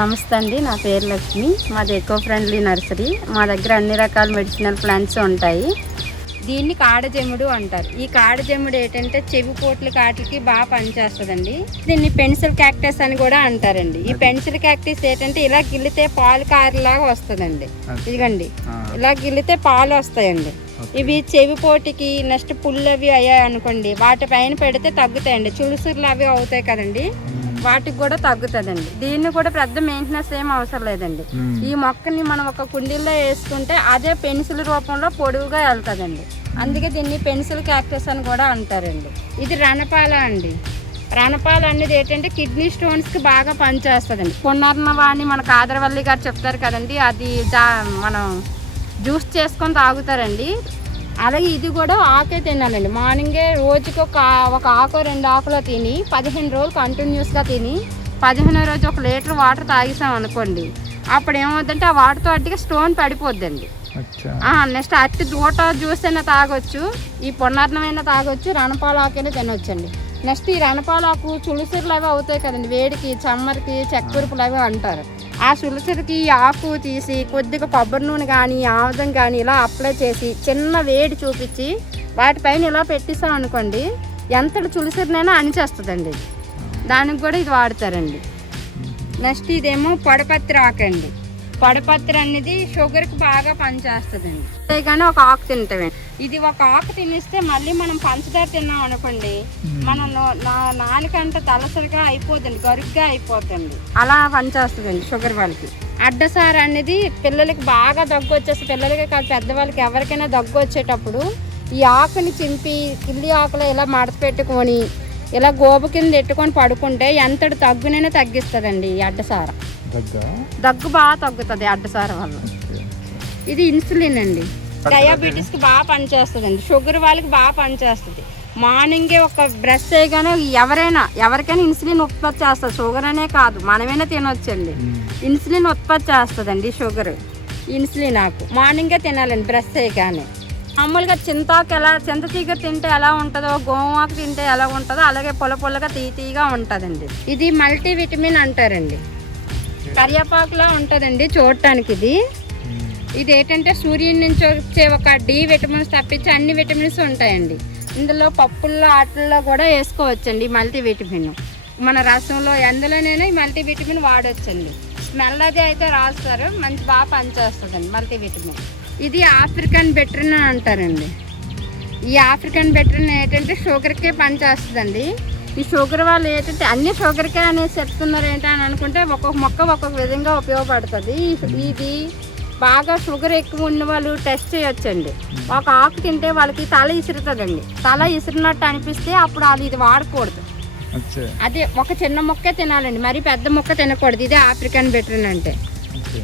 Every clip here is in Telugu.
నమస్తే అండి నా పేరు లక్ష్మి. మాది ఎకో ఫ్రెండ్లీ నర్సరీ మా దగ్గర అన్ని రకాల మెడిసినల్ ప్లాంట్స్ ఉంటాయి. దీన్ని కాడజెముడు అంటారు. ఈ కాడజెముడు ఏంటంటే చెవి పోట్ల కాటికి బాగా పనిచేస్తుందండి. దీన్ని పెన్సిల్ క్యాక్టస్ అని కూడా అంటారండి. ఈ పెన్సిల్ క్యాక్టస్ ఏంటంటే ఇలా గిల్లితే పాలు కారులాగా వస్తుందండి. ఇదిగండి. ఇలా గిల్లితే పాలు వస్తాయండి. ఇవి చెవి పోటీకి నెక్స్ట్ పుల్లు అవి అయ్యాయి అనుకోండి వాటిపైన పెడితే తగ్గుతాయండి. చులుసుర్లు అవి అవుతాయి కదండి. వాటికి కూడా తగ్గుతుందండి. దీన్ని కూడా పెద్ద మెయింటెనెన్స్ ఏం అవసరం లేదండి. ఈ మొక్కని మనం ఒక కుండీల్లో వేసుకుంటే అదే పెన్సిల్ రూపంలో పొడువుగా వెళ్తుందండి. అందుకే దీన్ని పెన్సిల్ క్యాక్టస్ అని కూడా అంటారండి. ఇది రణపాల అండి. రణపాల అనేది ఏంటంటే కిడ్నీ స్టోన్స్కి బాగా పనిచేస్తుందండి. పునర్నవాణి మన కాదరవల్లి గారు చెప్తారు కదండి అది మనం జ్యూస్ చేసుకొని తాగుతారండి. అలాగే ఇది కూడా ఆకే తినాలండి. మార్నింగే రోజుకి ఒక ఒక ఆకు రెండు ఆకులు తిని పదిహేను రోజులు కంటిన్యూస్గా తిని పదిహేనో రోజు ఒక లీటర్ వాటర్ తాగేసాం అనుకోండి అప్పుడు ఏమవుతుందంటే ఆ వాటర్తో అట్టిగా స్టోన్ పడిపోద్దండి. నెక్స్ట్ అట్టి దూట జ్యూస్ అయినా తాగొచ్చు ఈ పొన్నార్నమైనా తాగొచ్చు రణపాలాకైనా తినొచ్చండి. నెక్స్ట్ ఈ రణపాలాకు చులుసురులు అవి అవుతాయి కదండి వేడికి చమ్మరికి చెక్కరుపులు అవి అంటారు. ఆ సులసరికి ఆకు తీసి కొద్దిగా కొబ్బరి నూనె కానీ ఆముదం కానీ ఇలా అప్లై చేసి చిన్న వేడి చూపించి వాటిపైన ఇలా పెట్టిస్తాం అనుకోండి ఎంత చులసరినైనా అణిచేస్తుందండి. దానికి కూడా ఇది వాడతారండి. నెక్స్ట్ ఇదేమో పొడపత్రి ఆకండి పొడపత్రి అనేది షుగర్కి బాగా పనిచేస్తుందండి. అంతే కానీ ఒక ఆకు తింటామే. ఇది ఒక ఆకు తినేస్తే మళ్ళీ మనం పంచదార తిన్నాం అనుకోండి మన నో- నా నాలుకంట తలసరిగా అయిపోతుంది గరుగ్గా అయిపోతుంది అలా పనిచేస్తుందండి షుగర్ వాళ్ళకి. అడ్డసార అనేది పిల్లలకి బాగా దగ్గు వచ్చేసి పిల్లలకి కాదు పెద్దవాళ్ళకి ఎవరికైనా దగ్గు వచ్చేటప్పుడు ఈ ఆకుని చింపి కిల్లి ఆకులో ఇలా మడత పెట్టుకొని ఇలా గోబు కింద ఎట్టుకొని పడుకుంటే ఎంతటి తగ్గునైనా తగ్గిస్తుందండి ఈ అడ్డసార. దగ్గ బాగా తగ్గుతుంది అడ్డసార వల్ల. ఇది ఇన్సులిన్ అండి. డయాబెటీస్కి బాగా పనిచేస్తుందండి. షుగర్ వాళ్ళకి బాగా పనిచేస్తుంది. మార్నింగే ఒక బ్రష్ చేయగానే ఎవరైనా ఎవరికైనా ఇన్సులిన్ ఉత్పత్తి చేస్తుంది. షుగర్ అనే కాదు మనమైనా తినొచ్చండి. ఇన్సులిన్ ఉత్పత్తి చేస్తుందండి షుగర్. ఇన్సులిన్ ఆకు. మార్నింగే తినాలండి బ్రష్ చేయగానే. మామూలుగా చింతాకు ఎలా చింత తీగ తింటే ఎలా ఉంటుందో గోమాకు తింటే ఎలా ఉంటుందో అలాగే పొల పొలగా తీ తీగా ఉంటుందండి. ఇది మల్టీ విటమిన్ అంటారండి. కరివేపాకులా ఉంటుందండి చూడటానికి ఇది ఇది ఏంటంటే సూర్యుడి నుంచి వచ్చే ఒక డి విటమిన్స్ తప్పించి అన్ని విటమిన్స్ ఉంటాయండి. ఇందులో పప్పుల్లో ఆటల్లో కూడా వేసుకోవచ్చండి మల్టీ విటమిన్ మన రసంలో ఎందులోనైనా ఈ మల్టీ విటమిన్ వాడొచ్చండి. స్మెల్ అది అయితే రాస్తారు మంచి బాగా పనిచేస్తుందండి మల్టీ విటమిన్ ఇది ఆఫ్రికన్ బెటరిన్ అని అంటారండి. ఈ ఆఫ్రికన్ బెటరిన్ ఏంటంటే షుగర్కే పనిచేస్తుందండి. ఈ షుగర్ వాళ్ళు ఏంటంటే అన్ని షుగర్కే అనేసి చెప్తున్నారు ఏంటి అని అనుకుంటే ఒక్కొక్క మొక్క ఒక్కొక్క విధంగా ఉపయోగపడుతుంది. ఇది బాగా షుగర్ ఎక్కువ ఉన్న వాళ్ళు టెస్ట్ చేయొచ్చండి. ఒక ఆకు తింటే వాళ్ళకి తల ఇసురుతుందండి. తల ఇసిరినట్టు అనిపిస్తే అప్పుడు వాళ్ళు ఇది వాడకూడదు. అదే ఒక చిన్న మొక్కే తినాలండి. మరి పెద్ద మొక్క తినకూడదు. ఇదే ఆఫ్రికన్ బెటరిన్ అంటే.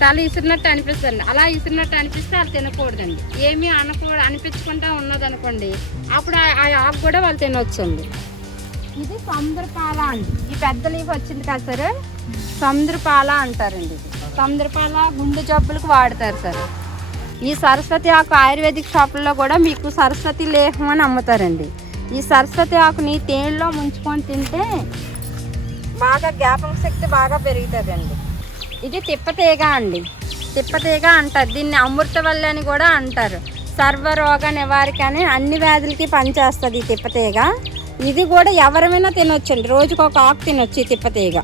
తల ఇసిరినట్టు అనిపిస్తుంది అలా ఇసిరినట్టు అనిపిస్తే అది తినకూడదండి. ఏమీ అనకూ అనిపించకుండా ఉన్నదనుకోండి అప్పుడు ఆ- ఆ ఆకు కూడా వాళ్ళు తినొచ్చండి. ఇది సముద్రపాల అండి. ఈ పెద్ద లీఫ్ వచ్చింది కదా సార్? సముద్రపాల అంటారండి ఇది. సముద్రపాల గుండె జబ్బులకు వాడతారు సార్. ఈ సరస్వతి ఆకు ఆయుర్వేదిక్ షాపుల్లో కూడా మీకు సరస్వతి లేహం అని అమ్ముతారండి. ఈ సరస్వతి ఆకుని తేనెలో ముంచుకొని తింటే బాగా జ్ఞాపక శక్తి బాగా పెరుగుతుందండి. ఇది తిప్పతీగ అండి. తిప్పతీగ అంటారు. దీన్ని అమృతవల్లి అని కూడా అంటారు. సర్వరోగ నివారిక అని అన్ని వ్యాధులకి పనిచేస్తుంది ఈ తిప్పతీగ. ఇది కూడా ఎవరైనా తినొచ్చండి. రోజుకు ఒక ఆకు తినొచ్చు ఈ తిప్పతీగ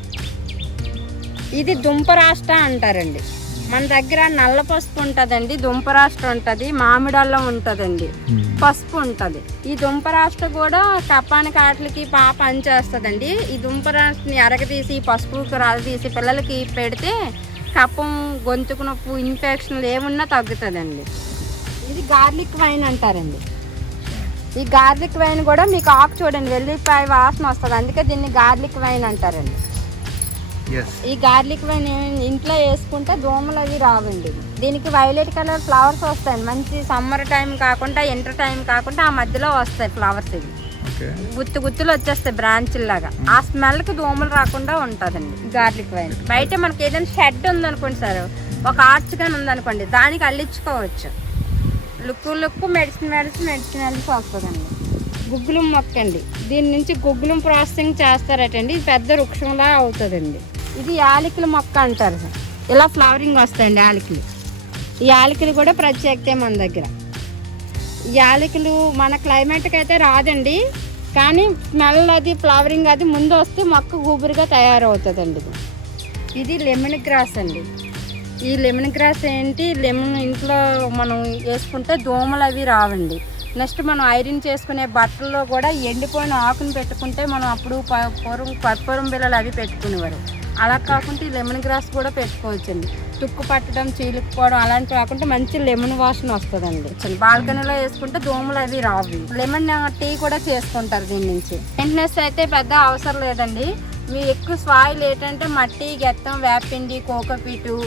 ఇది దుంపరాష్ట్ర అంటారండి. మన దగ్గర నల్ల పసుపు ఉంటుందండి దుంపరాష్ట్ర ఉంటుంది మామిడల్లం ఉంటుందండి పసుపు ఉంటుంది. ఈ దుంపరాష్ట్ర కూడా కప్పానికి ఆటలకి బాగా పనిచేస్తుందండి ఈ దుంపరాష్ట్రని ఎరగదీసి పసుపు తీసి పిల్లలకి పెడితే కప్పం గొంతుకు నొప్పు ఇన్ఫెక్షన్లు ఏమున్నా తగ్గుతుందండి. ఇది గార్లిక్ వైన్ అంటారండి. ఈ గార్లిక్ వైన్ కూడా మీకు ఆకు చూడండి వెల్లిపాయ వాసన వస్తుంది. అందుకే దీన్ని గార్లిక్ వైన్ అంటారండి. ఈ గార్లిక్ వైన్ ఇంట్లో వేసుకుంటే దోమలు అవి రావండి. దీనికి వైలెట్ కలర్ ఫ్లవర్స్ వస్తాయండి. మంచి సమ్మర్ టైం కాకుండా ఇంటర్ టైం కాకుండా ఆ మధ్యలో వస్తాయి ఫ్లవర్స్ ఇవి. గుత్తు గుత్తులు వచ్చేస్తాయి బ్రాంచ్ లాగా. ఆ స్మెల్కి దోమలు రాకుండా ఉంటుందండి గార్లిక్ వైన్. బయట మనకి ఏదైనా షెడ్ ఉందనుకోండి సార్ ఒక ఆర్చ్ కానీ ఉందనుకోండి దానికి అల్లించుకోవచ్చు. Look look medicine medicine medicine వెళ్ళి వస్తుందండి గుగ్గులం మొక్క అండి దీని నుంచి గుగ్గులం ప్రాసెసింగ్ చేస్తారటండి. ఇది పెద్ద వృక్షంలా అవుతుందండి. ఇది యాలకుల మొక్క అంటారు. సార్ ఇలా ఫ్లవరింగ్ వస్తాయండి యాలకులు. ఈ యాలకులు కూడా ప్రత్యేకతే మన దగ్గర. యాలకులు మన క్లైమేట్కి అయితే రాదండి. కానీ స్మెల్ అది ఫ్లవరింగ్ అది ముందు వస్తే మొక్క గుబురుగా తయారవుతుందండి. ఇది ఇది లెమన్ గ్రాస్ అండి. ఈ లెమన్ గ్రాస్ ఏంటి? లెమన్ ఇంట్లో మనం వేసుకుంటే దోమలు అవి రావండి. నెక్స్ట్ మనం ఐరన్ చేసుకునే బట్టల్లో కూడా ఎండిపోయిన ఆకును పెట్టుకుంటే మనం అప్పుడు ప- పూర్వం పర్పూరం బిళ్ళలు అవి పెట్టుకునేవారు. అలా కాకుండా ఈ లెమన్ గ్రాస్ కూడా పెట్టుకోవచ్చండి. తుక్కు పట్టడం చీలుకుపోవడం అలాంటివి కాకుండా మంచి లెమన్ వాసన వస్తుందండి. బాల్కనీలో వేసుకుంటే దోమలు అవి రావు. లెమన్ టీ కూడా చేసుకుంటారు దీని నుంచి. మెయింటెనెన్స్ అయితే పెద్ద అవసరం లేదండి. మీ ఎక్కువ సాయిల్ ఏంటంటే మట్టి గెత్తం వేపిండి కోకోపీటు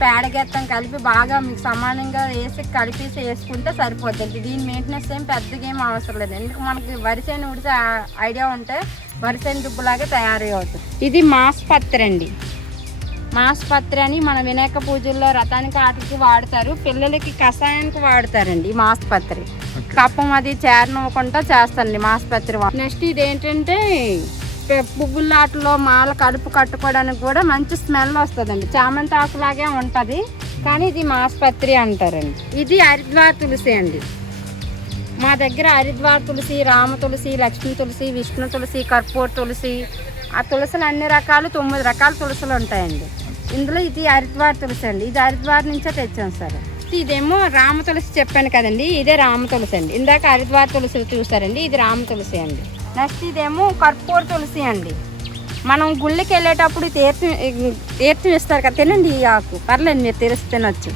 పేడ గెత్తం కలిపి బాగా మీకు సమానంగా వేసి కలిపేసి వేసుకుంటే సరిపోతుంది దీని మెయింటెనెన్స్ ఏం పెద్దగా ఏం అవసరం లేదు. ఎందుకు మనకి వరిసేను ఉడిసే ఐడియా ఉంటే వరిసేను దుబ్బులాగే తయారై అవుతుంది ఇది మాస్ పత్రి అండి. మాస్ పత్రి అని మన వినాయక పూజల్లో రథానికి ఆటలకి వాడతారు. పిల్లలకి కషాయానికి వాడతారండి ఈ మాస్ పత్రి కప్పం అది చేరనివ్వకుండా చేస్తానండి మాస్ పత్రి నెక్స్ట్ ఇది ఏంటంటే పె- మాల కడుపు కట్టుకోవడానికి కూడా మంచి స్మెల్ వస్తుందండి. చామంతి ఆకులాగే ఉంటుంది. కానీ ఇది మాస్పత్రి అంటారండి. ఇది హరిద్వార్ తులసి అండి. మా దగ్గర హరిద్వార్ తులసి రామ తులసి లక్ష్మీ తులసి విష్ణు తులసి కర్పూర్ తులసి ఆ తులసులు అన్ని రకాలు తొమ్మిది రకాల తులసులు ఉంటాయండి. ఇందులో ఇది హరిద్వార్ తులసి అండి. ఇది హరిద్వార్ నుంచే తెచ్చాం సార్. ఇదేమో రామ తులసి చెప్పాను కదండి. ఇదే రామ తులసి అండి. ఇందాక హరిద్వార్ తులసి చూసారండి. ఇది రామ తులసి అండి. నెక్స్ట్ ఇదేమో కర్పూర్ తులసి అండి. మనం గుళ్ళకి వెళ్ళేటప్పుడు తీర్థం తీర్థం ఇస్తారు కదా తినండి ఈ ఆకు. పర్లేదు మీరు తెరిచి తినొచ్చు.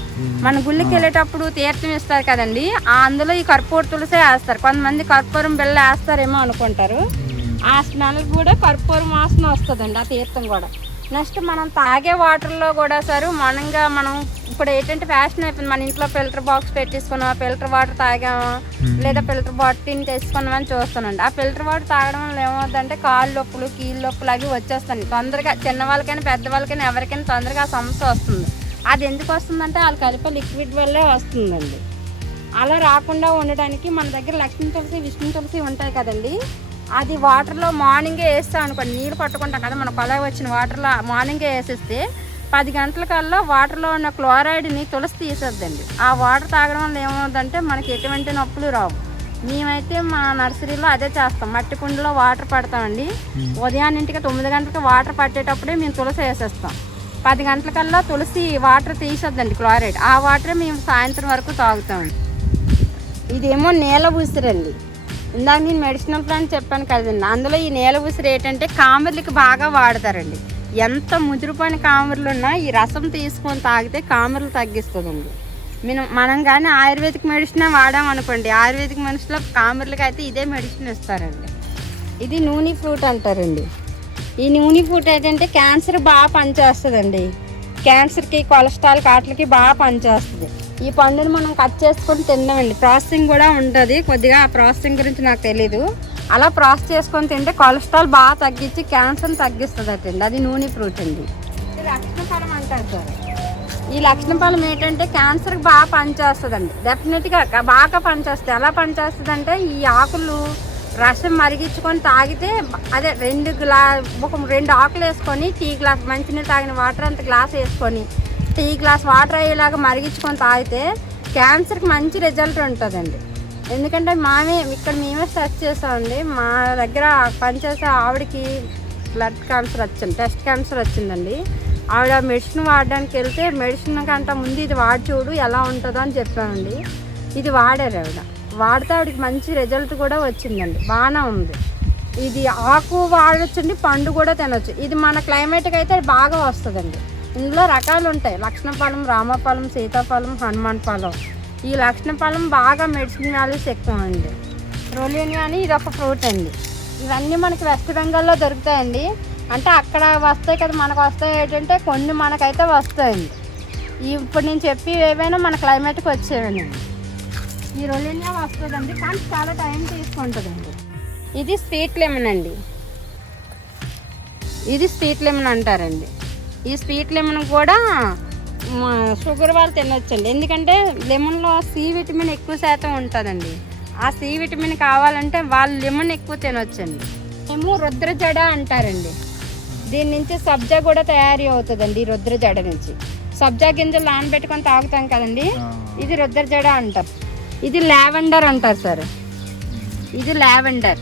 మన గుళ్ళకి వెళ్ళేటప్పుడు తీర్థం ఇస్తారు కదండి అందులో ఈ కర్పూర తులసే వేస్తారు. కొంతమంది కర్పూరం బిళ్ళ వేస్తారేమో అనుకుంటారు. ఆ స్మెల్ కూడా కర్పూరం వాసన వస్తుందండి ఆ తీర్థం కూడా. నెక్స్ట్ మనం తాగే వాటర్లో కూడా సార్ మనంగా మనం ఇప్పుడు ఏంటంటే ఫ్యాషన్ అయిపోయింది. మన ఇంట్లో ఫిల్టర్ బాక్స్ పెట్టేసుకున్నాం ఫిల్టర్ వాటర్ తాగామా లేదా ఫిల్టర్ బాటిల్ తెచ్చుకున్నామని చూస్తానండి. ఆ ఫిల్టర్ వాటర్ తాగడం వల్ల ఏమవుతుందంటే కాళ్ళు నొప్పులు కీళ్ళ నొప్పులు అవి వచ్చేస్తాయి తొందరగా చిన్న వాళ్ళకైనా పెద్ద వాళ్ళకైనా ఎవరికైనా తొందరగా సమస్య వస్తుంది. అది ఎందుకు వస్తుందంటే వాళ్ళు కలిపే లిక్విడ్ వల్లే వస్తుందండి. అలా రాకుండా ఉండడానికి మన దగ్గర లక్ష్మీ తులసి విష్ణు తులసి ఉంటాయి కదండి. అది వాటర్లో మార్నింగే వేస్తాం అనుకోండి. నీళ్ళు పట్టుకుంటాం కదా మన కొలాయి వచ్చిన వాటర్లో మార్నింగే వేసేస్తే పది గంటల కల్లా వాటర్లో ఉన్న క్లోరైడ్ని తులసి తీసేద్దండి. ఆ వాటర్ తాగడం వల్ల ఏమవుతుందంటే మనకి ఎటువంటి నొప్పులు రావు. మేమైతే మా నర్సరీలో అదే చేస్తాం. మట్టి కుండలో వాటర్ పడతామండి. ఉదయాన్నింటికి తొమ్మిది గంటలకు వాటర్ పట్టేటప్పుడే మేము తులసి వేసేస్తాం. పది గంటలకల్లా తులసి వాటర్ తీసేద్దండి క్లోరైడ్ ఆ వాటరే మేము సాయంత్రం వరకు తాగుతామండి. ఇదేమో నేల ఉసిరండి. ఇందాక నేను మెడిసినల్ ప్లాంట్ చెప్పాను కదండి అందులో ఈ నేల ఉసిరి ఏంటంటే కామెర్లకి బాగా వాడతారండి. ఎంత ముదురుపని కామెర్లు ఉన్నా ఈ రసం తీసుకొని తాగితే కామెర్లు తగ్గిస్తుందండి. మనం మనం కానీ ఆయుర్వేదిక్ మెడిసిన్ వాడాం అనుకోండి ఆయుర్వేదిక్ మనుషుల కామెర్లకి అయితే ఇదే మెడిసిన్ ఇస్తారండి. ఇది నూనె ఫ్రూట్ అంటారండి. ఈ నూనె ఫ్రూట్ ఏంటంటే క్యాన్సర్ బాగా పనిచేస్తుందండి. క్యాన్సర్కి కొలెస్ట్రాల్ కాట్లకి బాగా పనిచేస్తుంది. ఈ పండుని మనం కట్ చేసుకొని తిన్నామండి. ప్రాసెసింగ్ కూడా ఉంటుంది. కొద్దిగా ఆ ప్రాసెసింగ్ గురించి నాకు తెలీదు. అలా ప్రాసెస్ చేసుకొని తింటే కొలెస్ట్రాల్ బాగా తగ్గించి క్యాన్సర్ని తగ్గిస్తుంది అటండి అది నూనె ఫ్రూట్ అండి. లక్షణఫలం అంటారు సార్. ఈ లక్షణఫలం ఏంటంటే క్యాన్సర్కి బాగా పనిచేస్తుందండి. డెఫినెట్గా బాగా పనిచేస్తుంది. ఎలా పనిచేస్తుంది అంటే ఈ ఆకులు రసం మరిగించుకొని తాగితే అదే రెండు గ్లా ఒక రెండు ఆకులు వేసుకొని టీ గ్లాస్ మంచినీళ్ళు తాగిన వాటర్ అంత గ్లాస్ వేసుకొని టీ గ్లాస్ వాటర్ అయ్యేలాగా మరిగించుకొని తాగితే క్యాన్సర్కి మంచి రిజల్ట్ ఉంటుందండి. ఎందుకంటే మామే ఇక్కడ మేమే సెర్చ్ చేసామండి. మా దగ్గర పనిచేసే ఆవిడకి బ్లడ్ క్యాన్సర్ వచ్చింది టెస్ట్ క్యాన్సర్ వచ్చిందండి. ఆవిడ మెడిసిన్ వాడడానికి వెళ్తే మెడిసిన్ కంటే ముందు ఇది వాడి చూడు ఎలా ఉంటుందో అని చెప్పామండి. ఇది వాడారు ఆవిడ. వాడితే ఆవిడకి మంచి రిజల్ట్ కూడా వచ్చిందండి. బాగానే ఉంది. ఇది ఆకు వాడొచ్చండి పండు కూడా తినొచ్చు. ఇది మన క్లైమేట్కి అయితే బాగా వస్తుందండి. ఇందులో రకాలు ఉంటాయి. లక్షణఫలం రామఫలం సీతాఫలం హనుమాన్ ఫలం ఈ లక్షణఫలం బాగా మెడిసిన్ వాల్యూస్ ఎక్కువ అండి రోలియని అని ఇది ఒక ఫ్రూట్ అండి. ఇవన్నీ మనకి వెస్ట్ బెంగాల్లో దొరుకుతాయండి. అంటే అక్కడ వస్తాయి కదా మనకు వస్తాయి ఏంటంటే కొన్ని మనకైతే వస్తాయండి. ఇప్పుడు నేను చెప్పి ఏవైనా మన క్లైమేట్కి వచ్చేవండి ఈ రొలినియా వస్తుందండి కానీ చాలా టైం తీసుకుంటుందండి. ఇది స్వీట్ లెమన్ అండి. ఇది స్వీట్ లెమన్ అంటారండి. ఈ స్వీట్ లెమన్ కూడా షుగర్ వాళ్ళు తినొచ్చండి. ఎందుకంటే లెమన్లో సి విటమిన్ ఎక్కువ శాతం ఉంటుందండి. ఆ సి విటమిన్ కావాలంటే వాళ్ళు లెమన్ ఎక్కువ తినొచ్చండి. ఏమో రుద్ర జడ అంటారండి. దీని నుంచి సబ్జా కూడా తయారీ అవుతుందండి ఈ రుద్ర జడ నుంచి. సబ్జా గింజలు నానబెట్టుకొని తాగుతాం కదండి. ఇది రుద్ర జడ అంటారు. ఇది లావెండర్ అంటారు సార్. ఇది లావెండర్.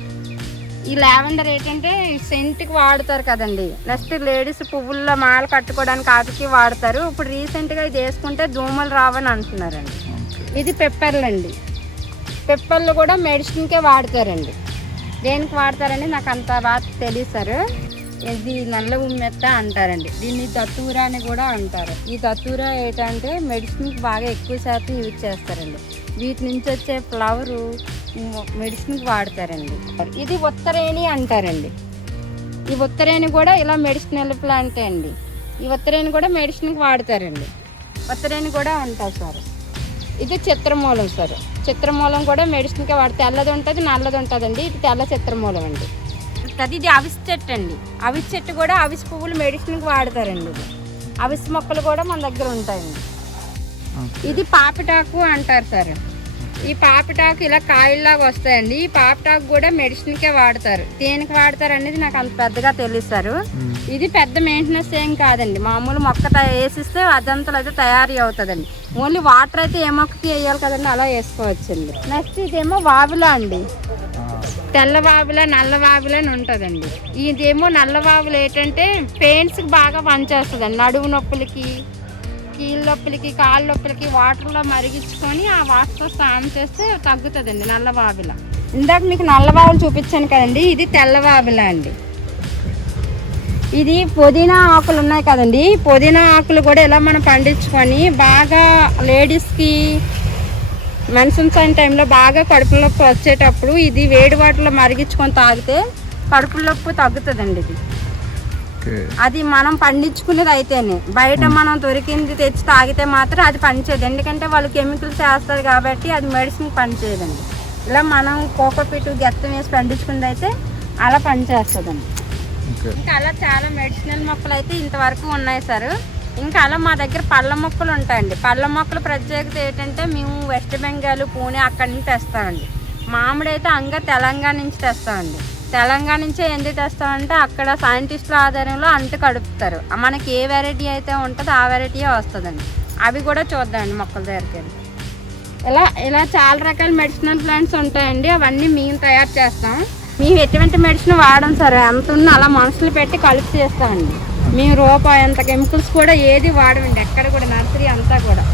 ఈ లావెండర్ ఏంటంటే సెంట్కి వాడతారు కదండి. నెక్స్ట్ లేడీస్ పువ్వుల్లో మాల కట్టుకోవడానికి ఆటికి వాడతారు. ఇప్పుడు రీసెంట్గా ఇది వేసుకుంటే దోమలు రావని అంటున్నారండి. ఇది పెప్పర్లు అండి. పెప్పర్లు కూడా మెడిసిన్కే వాడతారండి. దేనికి వాడతారండి? నాకు అంత బాగా తెలియదు సార్. ఇది నల్ల ఉమ్మెత్త అంటారండి. దీన్ని తత్తూర అని కూడా అంటారు. ఈ తత్తూర ఏంటంటే మెడిసిన్కి బాగా ఎక్కువ శాతం యూజ్ చేస్తారండి. వీటి నుంచి వచ్చే ఫ్లవరు మెడిసిన్కి వాడతారండి. ఇది ఉత్తరేణి అంటారండి. ఈ ఉత్తరేణి కూడా ఇలా మెడిసినల్ ప్లాంట్ అండి. ఈ ఉత్తరేణి కూడా మెడిసిన్కి వాడతారండి. ఉత్తరేణి కూడా అంటారు సార్. ఇది చిత్రమూలం సార్. చిత్రమూలం కూడా మెడిసిన్కే వాడితే తెల్లది ఉంటుంది నల్లది ఉంటుందండి. ఇది తెల్ల చిత్రమూలం అండి. అది ఇది అవిసి చెట్టు అండి. అవిసి చెట్టు కూడా అవిసి పువ్వులు మెడిసిన్కి వాడతారండి అవిసి మొక్కలు కూడా మన దగ్గర ఉంటాయండి. ఇది పాపిటాకు అంటారు సార్. ఈ పాపిటాకు ఇలా కాయల్లాగా వస్తాయండి. ఈ పాపిటాకు కూడా మెడిసిన్కే వాడతారు. దేనికి వాడతారు అనేది నాకు అంత పెద్దగా మ్మ్. ఇది పెద్ద మెయింటెనెన్స్ ఏం కాదండి. మామూలు మొక్క వేసిస్తే అదంతలో అయితే తయారీ అవుతుందండి. ఓన్లీ వాటర్ అయితే ఏ మొక్కకి వేయాలి కదండి అలా వేసుకోవచ్చండి. నెక్స్ట్ ఇదేమో వావిలా అండి. ఆ. తెల్ల అని ఉంటుందండి. ఇదేమో నల్లవాబులు ఏంటంటే పెయిన్స్కి బాగా పనిచేస్తుందండి. నడుము నొప్పులకి కీళ్ళ నొప్పులకి కాళ్ళ నొప్పులకి వాటర్లో మరిగించుకొని ఆ వాటర్తో స్నానం చేస్తే తగ్గుతుందండి నల్లవాబుల ఇందాక మీకు నల్లవాబులు చూపించాను కదండి ఇది తెల్లవావిలా అండి. ఇది పుదీనా ఆకులు ఉన్నాయి కదండి పుదీనా ఆకులు కూడా ఇలా మనం పండించుకొని బాగా లేడీస్కి మెన్సన్స్ అయిన టైంలో బాగా కడుపు నొప్పి వచ్చేటప్పుడు ఇది వేడి వాటర్లో మరిగించుకొని తాగితే కడుపు నొప్పి తగ్గుతుందండి ఇది. అది మనం పండించుకునేది అయితేనే. బయట మనం దొరికింది తెచ్చి తాగితే మాత్రం అది పనిచేయదు. ఎందుకంటే వాళ్ళు కెమికల్స్ వేస్తారు కాబట్టి అది మెడిసిన్ పనిచేయదండి. ఇలా మనం కోకోపీటు గెత్తం వేసి పండించుకున్నది అయితే అలా పనిచేస్తుందండి. ఇంకా అలా చాలా మెడిసినల్ మొక్కలు అయితే ఇంతవరకు ఉన్నాయి సార్. ఇంకా అలా మా దగ్గర పళ్ళ మొక్కలు ఉంటాయండి. పళ్ళ మొక్కల ప్రత్యేకత ఏంటంటే మేము వెస్ట్ బెంగాల్ పూణే అక్కడి నుంచి తెస్తామండి. మామిడి అయితే అంగా తెలంగాణ నుంచి తెస్తామండి. తెలంగాణ నుంచే ఎందుకు తెస్తామంటే అక్కడ సైంటిస్టుల ఆధారంలో అంటు కడుపుతారు. మనకి ఏ వెరైటీ అయితే ఉంటుందో ఆ వెరైటీయే వస్తుందండి. అవి కూడా చూద్దామండి మొక్కల దగ్గరికి వెళ్ళి. ఇలా ఇలా చాలా రకాల మెడిసినల్ ప్లాంట్స్ ఉంటాయండి. అవన్నీ మేము తయారు చేస్తాం. మేము ఎటువంటి మెడిసిన్ వాడం సార్ ఎంత ఉన్నా అలా మనుషులు పెట్టి కలిపి చేస్తామండి. మేము రూపాయి అంత కెమికల్స్ కూడా ఏది వాడమండి ఎక్కడ కూడా నర్సరీ అంతా కూడా.